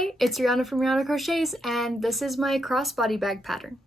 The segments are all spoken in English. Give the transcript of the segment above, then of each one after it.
Hi, it's Rihanna from Rihanna Crochets, and this is my crossbody bag pattern.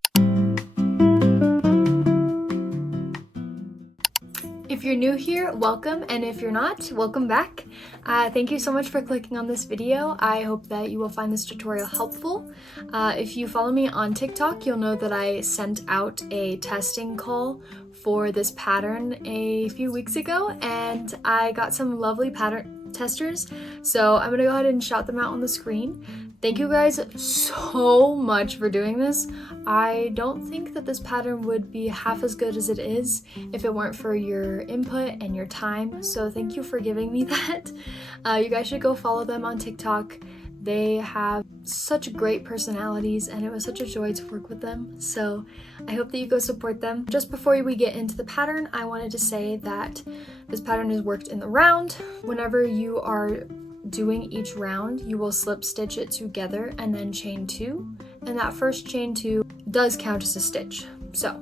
If you're new here, welcome, and if you're not, welcome back. Thank you so much for clicking on this video. I hope that you will find this tutorial helpful. If you follow me on TikTok, you'll know that I sent out a testing call for this pattern a few weeks ago, and I got some lovely pattern testers, so I'm gonna go ahead and shout them out on the screen. Thank you guys so much for doing this. I don't think that this pattern would be half as good as it is if it weren't for your input and your time, so thank you for giving me that. You guys should go follow them on TikTok. They have such great personalities and it was such a joy to work with them, so I hope that you go support them. Just before we get into the pattern, I wanted to say that this pattern is worked in the round. Whenever you are doing each round, you will slip stitch it together and then chain 2, and that first chain 2 does count as a stitch. So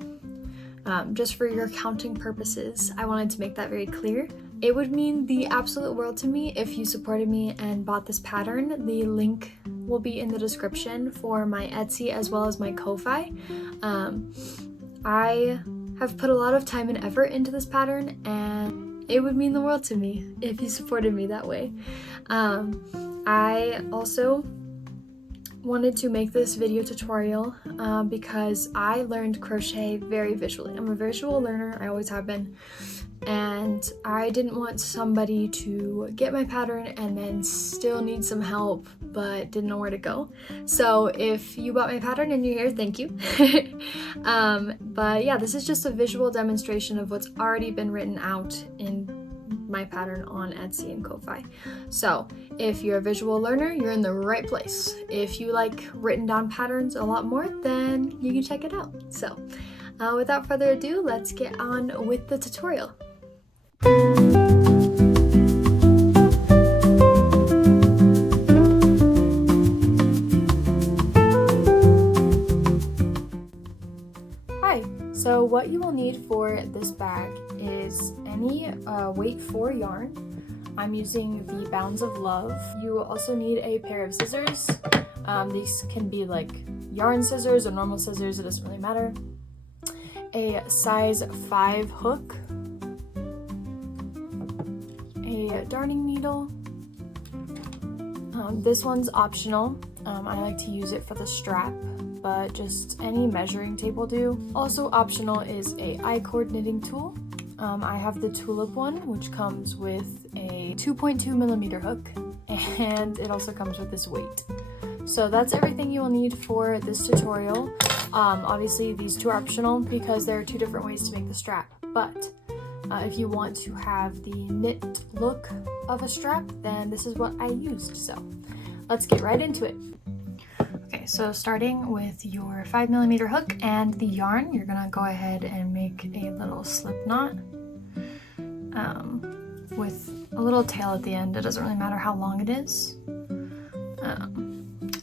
just for your counting purposes, I wanted to make that very clear. It would mean the absolute world to me if you supported me and bought this pattern. The link will be in the description for my Etsy as well as my Ko-Fi. I have put a lot of time and effort into this pattern, and it would mean the world to me if you supported me that way. I also wanted to make this video tutorial because I learned crochet very visually. I'm a visual learner, I always have been, and I didn't want somebody to get my pattern and then still need some help but didn't know where to go. So if you bought my pattern and you're here, thank you. But yeah, this is just a visual demonstration of what's already been written out in my pattern on Etsy and Ko-Fi. So if you're a visual learner, you're in the right place. If you like written down patterns a lot more, then you can check it out. So without further ado, let's get on with the tutorial. Hi, so what you will need for this bag is any weight 4 yarn. I'm using the Bounds of Love. You will also need a pair of scissors. These can be like yarn scissors or normal scissors, it doesn't really matter. A size 5 hook, a darning needle. This one's optional. I like to use it for the strap, but just any measuring tape will do. Also optional is a I-cord knitting tool. I have the tulip one, which comes with a 2.2 millimeter hook, and it also comes with this weight. So that's everything you will need for this tutorial. Obviously these two are optional because there are 2 different ways to make the strap, but if you want to have the knit look of a strap, then this is what I used. So let's get right into it. Okay, so starting with your 5 millimeter hook and the yarn, you're gonna go ahead and make a little slip knot with a little tail at the end. It doesn't really matter how long it is.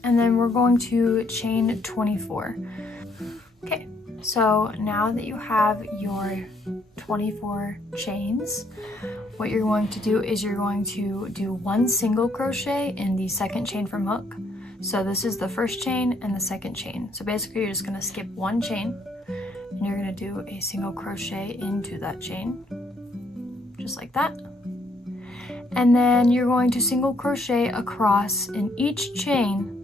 And then we're going to chain 24. Okay, so now that you have your 24 chains, what you're going to do is you're going to do 1 single crochet in the second chain from hook. So this is the first chain and the second chain. So basically you're just going to skip 1 chain and you're going to do a single crochet into that chain, just like that. And then you're going to single crochet across in each chain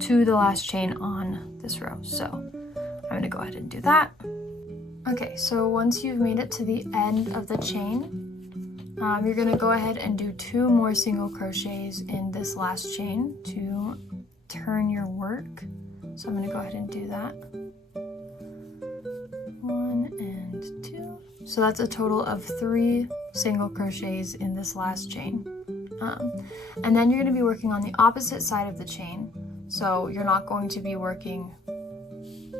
to the last chain on this row. So I'm going to go ahead and do that. Okay, so once you've made it to the end of the chain, you're going to go ahead and do 2 more single crochets in this last chain to turn your work. So I'm going to go ahead and do that. 1 and 2. So that's a total of 3 single crochets in this last chain. And then you're going to be working on the opposite side of the chain. So you're not going to be working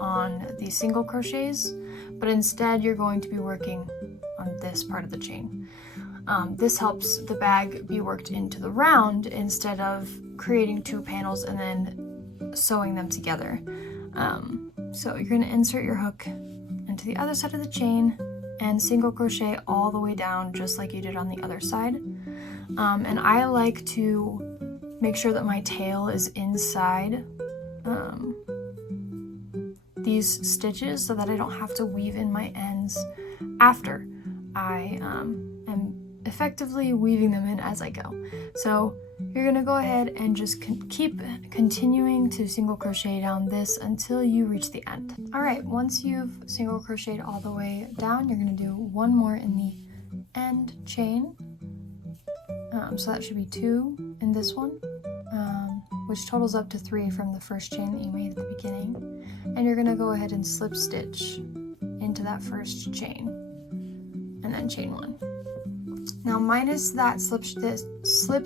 on the single crochets, but instead you're going to be working on this part of the chain. This helps the bag be worked into the round instead of creating 2 panels and then sewing them together. So you're going to insert your hook into the other side of the chain and single crochet all the way down just like you did on the other side. And I like to make sure that my tail is inside these stitches so that I don't have to weave in my ends after I am effectively weaving them in as I go. So you're gonna go ahead and just keep continuing to single crochet down this until you reach the end. All right, once you've single crocheted all the way down, you're gonna do one more in the end chain. So that should be 2 in this one, which totals up to 3 from the first chain that you made at the beginning. And you're gonna go ahead and slip stitch into that first chain and then chain 1. Now minus that slip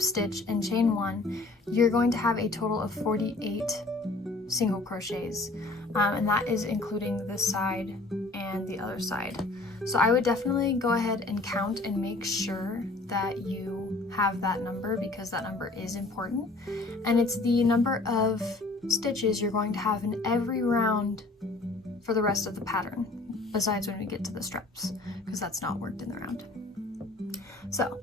stitch and chain 1, you're going to have a total of 48 single crochets, and that is including this side and the other side. So I would definitely go ahead and count and make sure that you have that number, because that number is important, and it's the number of stitches you're going to have in every round for the rest of the pattern, besides when we get to the straps, because that's not worked in the round. So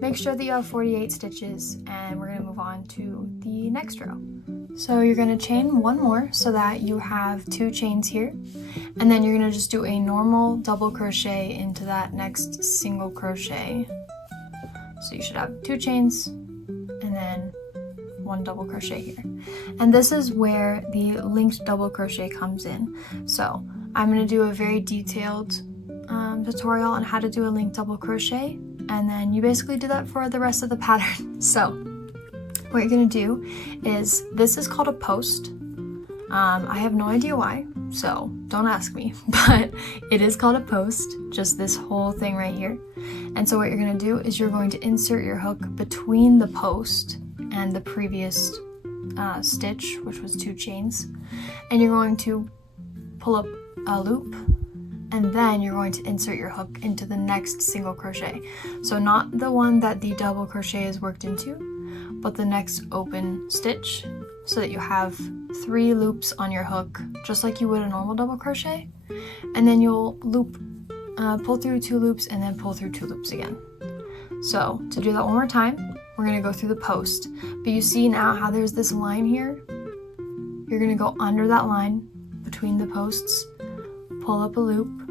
make sure that you have 48 stitches, and we're going to move on to the next row. So you're going to chain 1 more so that you have 2 chains here, and then you're going to just do a normal double crochet into that next single crochet. So you should have 2 chains and then 1 double crochet here. And this is where the linked double crochet comes in. So I'm going to do a very detailed tutorial on how to do a linked double crochet, and then you basically do that for the rest of the pattern. So what you're going to do is, this is called a post. I have no idea why, so don't ask me, but it is called a post, just this whole thing right here. And so what you're going to do is you're going to insert your hook between the post and the previous stitch, which was 2 chains, and you're going to pull up a loop, and then you're going to insert your hook into the next single crochet. So not the one that the double crochet is worked into, but the next open stitch, so that you have 3 loops on your hook, just like you would a normal double crochet. And then you'll loop, pull through 2 loops, and then pull through 2 loops again. So to do that one more time, we're gonna go through the post. But you see now how there's this line here? You're gonna go under that line between the posts, pull up a loop,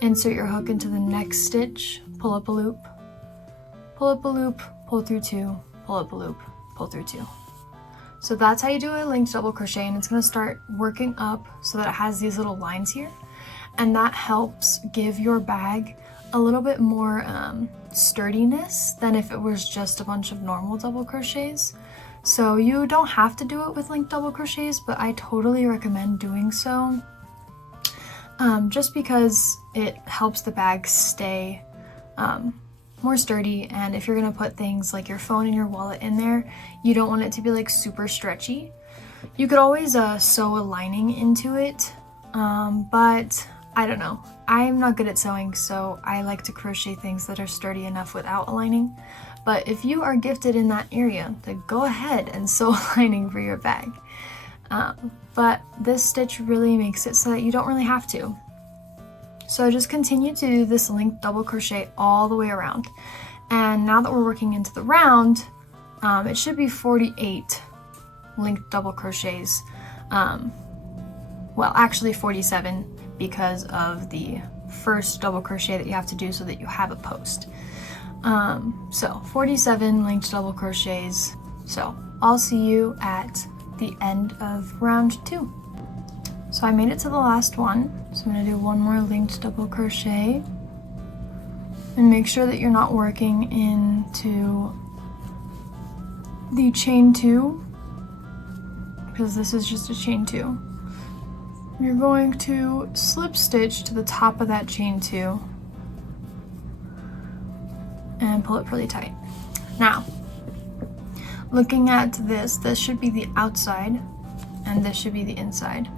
insert your hook into the next stitch, pull up a loop, pull up a loop, pull through 2, pull up a loop, pull through 2. So that's how you do a linked double crochet, and it's going to start working up so that it has these little lines here, and that helps give your bag a little bit more sturdiness than if it was just a bunch of normal double crochets. So you don't have to do it with linked double crochets, but I totally recommend doing so. Just because it helps the bag stay more sturdy, and if you're gonna put things like your phone and your wallet in there, you don't want it to be like super stretchy. You could always sew a lining into it, but I don't know. I'm not good at sewing, so I like to crochet things that are sturdy enough without a lining. But if you are gifted in that area, then go ahead and sew a lining for your bag. But this stitch really makes it so that you don't really have to. So just continue to do this linked double crochet all the way around. And now that we're working into the round, it should be 48 linked double crochets. Well, actually 47, because of the first double crochet that you have to do so that you have a post. So 47 linked double crochets. So I'll see you at the end of round 2. So I made it to the last one, so I'm going to do 1 more linked double crochet, and make sure that you're not working into the chain 2, because this is just a chain 2. You're going to slip stitch to the top of that chain 2 and pull it really tight. Now, looking at this should be the outside and this should be the inside.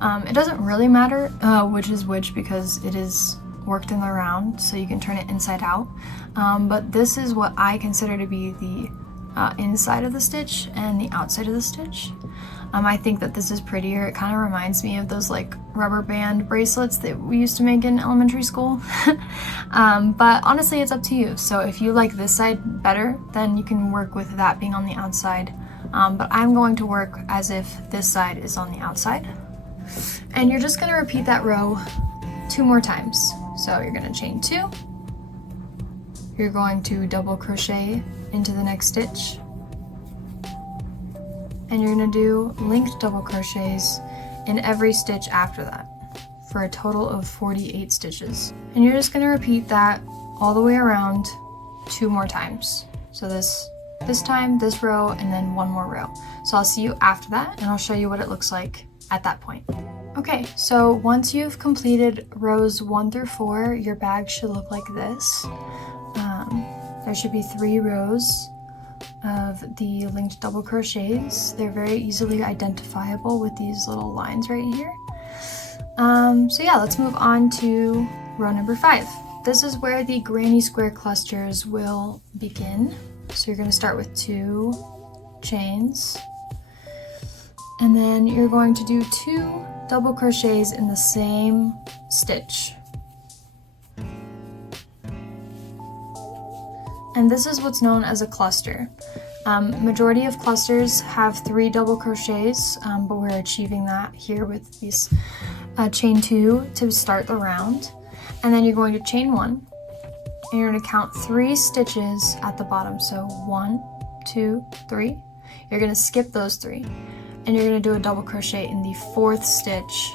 It doesn't really matter which is which, because it is worked in the round, so you can turn it inside out. But this is what I consider to be the inside of the stitch and the outside of the stitch. I think that this is prettier. It kind of reminds me of those like rubber band bracelets that we used to make in elementary school. But honestly, it's up to you. So if you like this side better, then you can work with that being on the outside. But I'm going to work as if this side is on the outside. And you're just going to repeat that row 2 more times. So you're going to chain 2. You're going to double crochet into the next stitch. And you're going to do linked double crochets in every stitch after that for a total of 48 stitches. And you're just going to repeat that all the way around 2 more times. So this time, this row, and then 1 more row. So I'll see you after that, and I'll show you what it looks like at that point. Okay, so once you've completed rows 1 through 4, your bag should look like this. There should be 3 rows of the linked double crochets. They're very easily identifiable with these little lines right here. So yeah, let's move on to row number 5. This is where the granny square clusters will begin. So you're going to start with 2 chains, and then you're going to do 2 double crochets in the same stitch. And this is what's known as a cluster. Majority of clusters have 3 double crochets, but we're achieving that here with these chain 2 to start the round. And then you're going to chain 1, and you're going to count 3 stitches at the bottom. So 1, 2, 3. You're going to skip those 3, and you're going to do a double crochet in the 4th stitch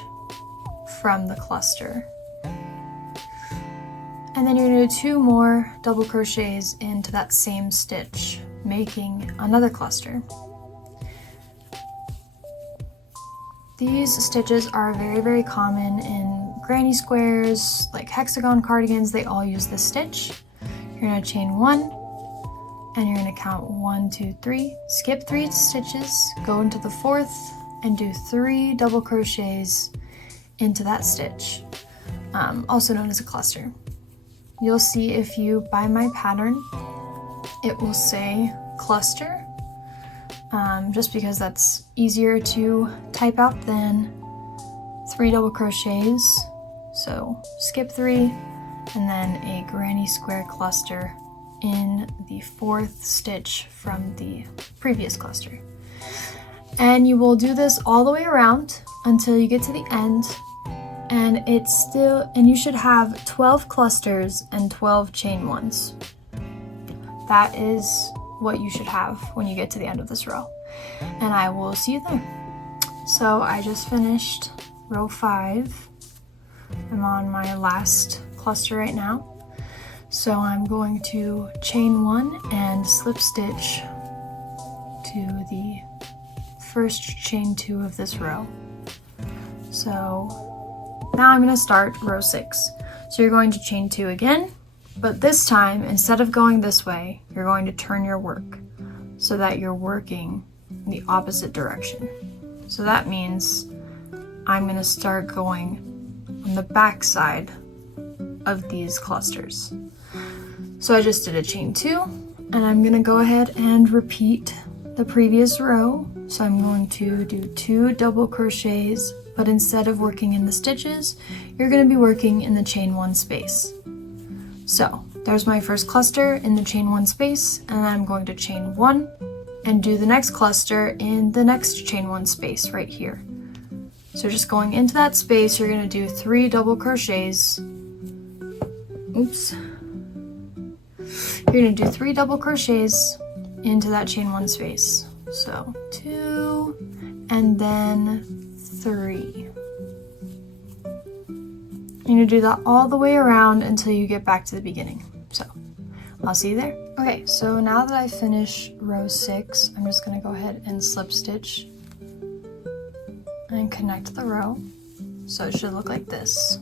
from the cluster. And then you're going to do 2 more double crochets into that same stitch, making another cluster. These stitches are very, very common in granny squares, like hexagon cardigans. They all use this stitch. You're going to chain 1, and you're going to count 1, 2, 3, skip 3 stitches, go into the 4th, and do 3 double crochets into that stitch, also known as a cluster. You'll see if you buy my pattern, it will say cluster, just because that's easier to type out than 3 double crochets. So skip 3, and then a granny square cluster in the 4th stitch from the previous cluster. And you will do this all the way around until you get to the end. And you should have 12 clusters and 12 chain 1s. That is what you should have when you get to the end of this row. And I will see you there. So I just finished row 5. I'm on my last cluster right now. So I'm going to chain 1 and slip stitch to the first chain 2 of this row. So now I'm going to start row 6. So you're going to chain 2 again, but this time, instead of going this way, you're going to turn your work so that you're working in the opposite direction. So that means I'm going to start going on the back side of these clusters. So I just did a chain 2, and I'm going to go ahead and repeat the previous row. So I'm going to do 2 double crochets, but instead of working in the stitches, you're going to be working in the chain 1 space. So there's my first cluster in the chain 1 space, and then I'm going to chain 1 and do the next cluster in the next chain 1 space right here. So just going into that space, you're going to do 3 double crochets. Oops. You're going to do 3 double crochets into that chain 1 space. So 2 and then 3. You're going to do that all the way around until you get back to the beginning. So I'll see you there. Okay, so now that I finish row 6, I'm just going to go ahead and slip stitch and connect the row. So it should look like this,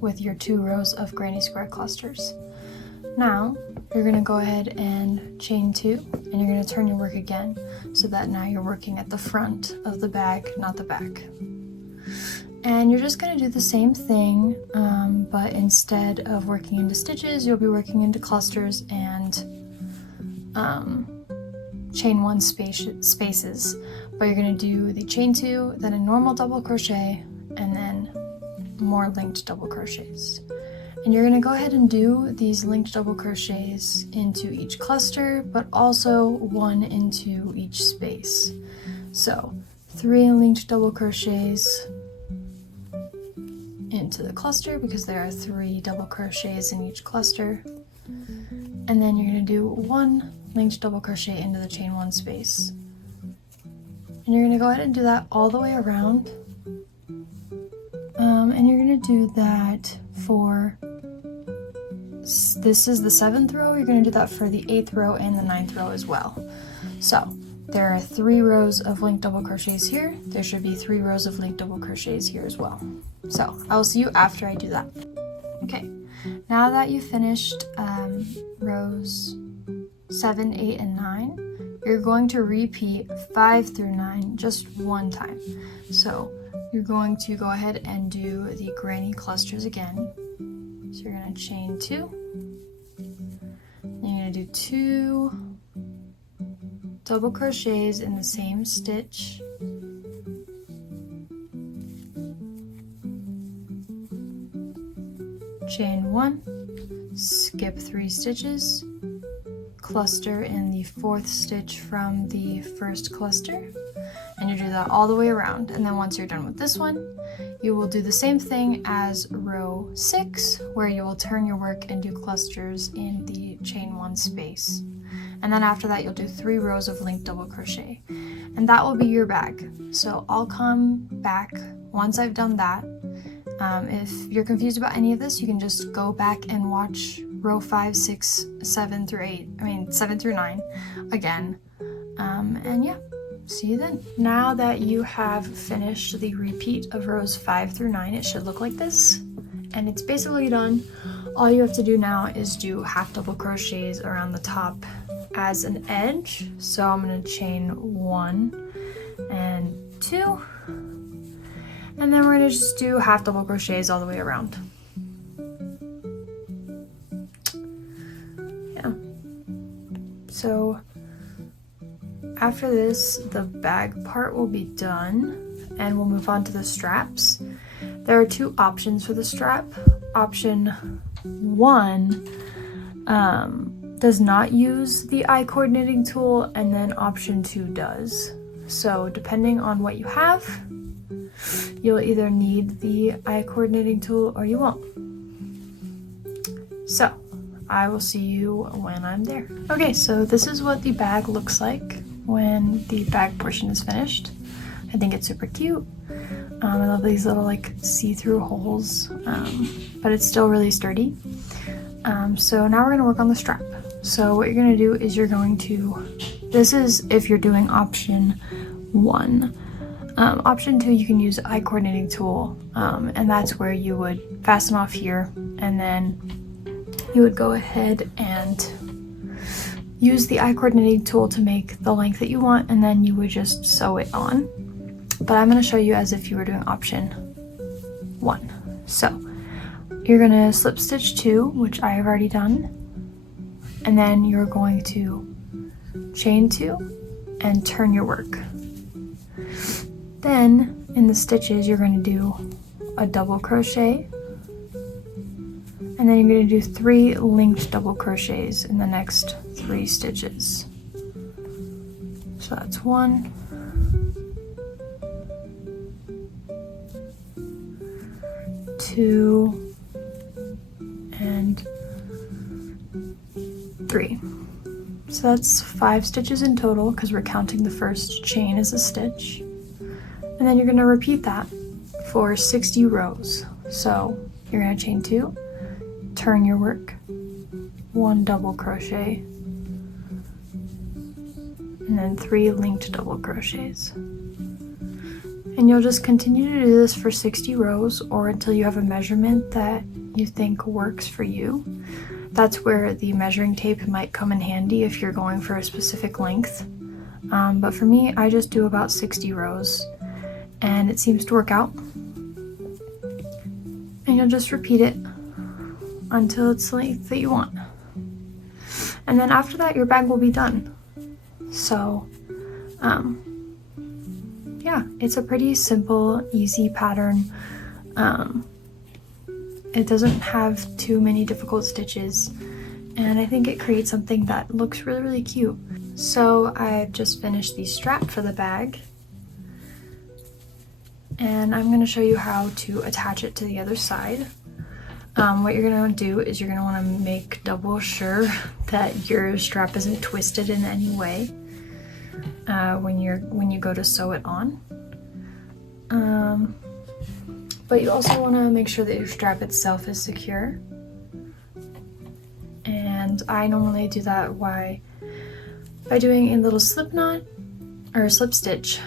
with your 2 rows of granny square clusters. Now you're going to go ahead and chain 2, and you're going to turn your work again, so that now you're working at the front of the bag, not the back. And you're just going to do the same thing, but instead of working into stitches, you'll be working into clusters and chain 1 spaces, but you're going to do the chain 2, then a normal double crochet, and then more linked double crochets. And you're going to go ahead and do these linked double crochets into each cluster, but also 1 into each space. So 3 linked double crochets into the cluster, because there are 3 double crochets in each cluster, and then you're going to do 1 linked double crochet into the chain 1 space, and you're going to go ahead and do that all the way around, and you're going to do that for, this is the 7th row, you're going to do that for the 8th row and the 9th row as well. So there are 3 rows of linked double crochets here, there should be 3 rows of linked double crochets here as well. So I will see you after I do that. Okay, now that you've finished rows 7, 8, and 9, you're going to repeat 5 through 9 just one time. So you're going to go ahead and do the granny clusters again. So you're going to chain 2, you're going to do 2 double crochets in the same stitch, chain 1, skip 3 stitches, cluster in the 4th stitch from the first cluster, and you do that all the way around. And then once you're done with this one, you will do the same thing as row 6, where you will turn your work and do clusters in the chain 1 space. And then after that, you'll do 3 rows of linked double crochet, and that will be your bag. So I'll come back once I've done that. If you're confused about any of this, you can just go back and watch row 5, 6, 7 through 9 again. And yeah, see you then. Now that you have finished the repeat of rows 5 through 9, it should look like this. And it's basically done. All you have to do now is do half double crochets around the top as an edge. So I'm going to chain 1 and 2. And then we're going to just do half double crochets all the way around. Yeah. So after this, the bag part will be done, and we'll move on to the straps. There are 2 options for the strap. Option 1 does not use the eye coordinating tool, and then option 2 does. So depending on what you have, you'll either need the eye coordinating tool or you won't. So I will see you when I'm there. Okay, so this is what the bag looks like when the bag portion is finished. I think it's super cute. I love these little like see-through holes, but it's still really sturdy. So now we're gonna work on the strap. So what you're gonna do is you're going to, this is if you're doing option 1. Option 2, you can use the eye coordinating tool, and that's where you would fasten off here, and then you would go ahead and use the eye coordinating tool to make the length that you want, and then you would just sew it on. But I'm going to show you as if you were doing option 1. So you're going to slip stitch 2, which I have already done, and then you're going to chain 2 and turn your work. Then in the stitches, you're going to do a double crochet, and then you're going to do 3 linked double crochets in the next 3 stitches. So that's 1, 2, and 3. So that's 5 stitches in total, because we're counting the first chain as a stitch. And then you're going to repeat that for 60 rows. So you're going to chain 2, turn your work, 1 double crochet, and then 3 linked double crochets. And you'll just continue to do this for 60 rows or until you have a measurement that you think works for you. That's where the measuring tape might come in handy if you're going for a specific length. But for me, I just do about 60 rows. And it seems to work out. And you'll just repeat it until it's the length that you want. And then after that, your bag will be done. So, yeah, it's a pretty simple, easy pattern. It doesn't have too many difficult stitches, and I think it creates something that looks really, really cute. So I've just finished the strap for the bag, and I'm going to show you how to attach it to the other side. What you're going to do is you're going to want to make double sure that your strap isn't twisted in any way when you go to sew it on. But you also want to make sure that your strap itself is secure. And I normally do that by doing a little slip knot or a slip stitch,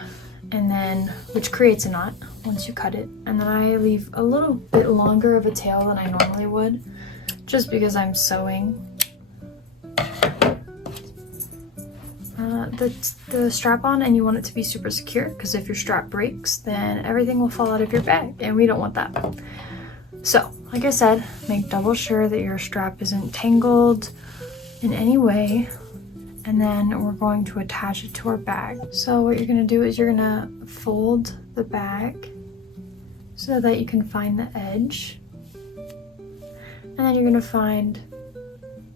and then which creates a knot once you cut it, and then I leave a little bit longer of a tail than I normally would, just because I'm sewing. The strap on, and you want it to be super secure, because if your strap breaks, then everything will fall out of your bag, and we don't want that. So, like I said, make double sure that your strap isn't tangled in any way, and then we're going to attach it to our bag. So what you're going to do is you're going to fold the bag so that you can find the edge, and then you're going to find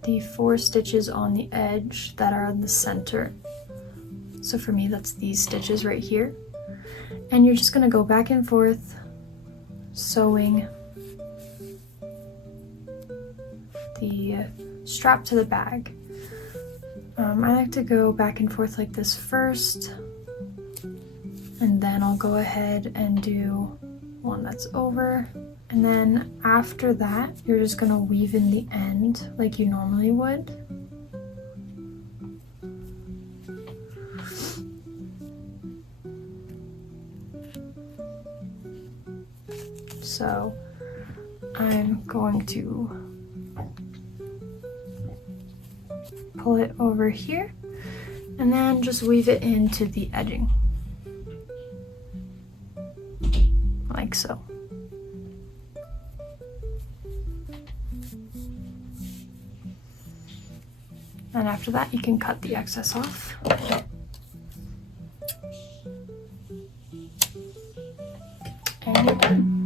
the 4 stitches on the edge that are in the center. So for me, that's these stitches right here, and you're just going to go back and forth sewing the strap to the bag. I like to go back and forth like this first, and then I'll go ahead and do one that's over, and then after that you're just going to weave in the end like you normally would. So I'm going to pull it over here and then just weave it into the edging like so. And after that you can cut the excess off. And you're done.